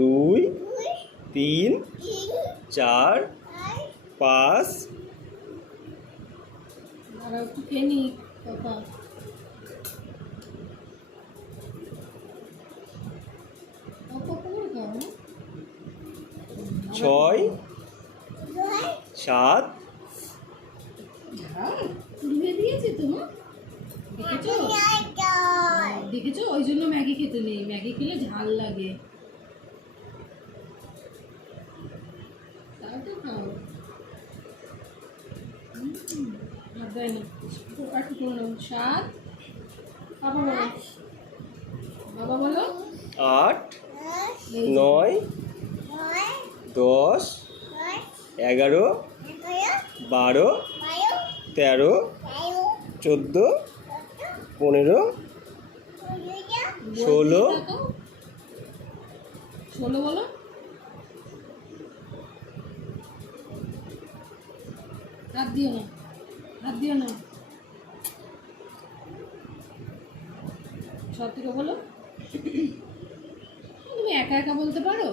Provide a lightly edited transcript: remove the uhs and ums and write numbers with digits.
2 3 4 5 আর একটু খেয়ে নি বাবা। ছয় 7 দিয়েছে তোমার দেখেছো ওই জন্য ম্যাগি খেতে নেই, ম্যাগি খেলে ঝাল লাগে। তাও তো খাও। আর দেয় না একটু করে নাও। 7 বাবা বলো, বাবা বলো। 8 9 10 11 12 13 14 15 16 16 বলো। হাত দিও না, হাত দিও না। 17 বলো। তুমি একা একা বলতে পারো?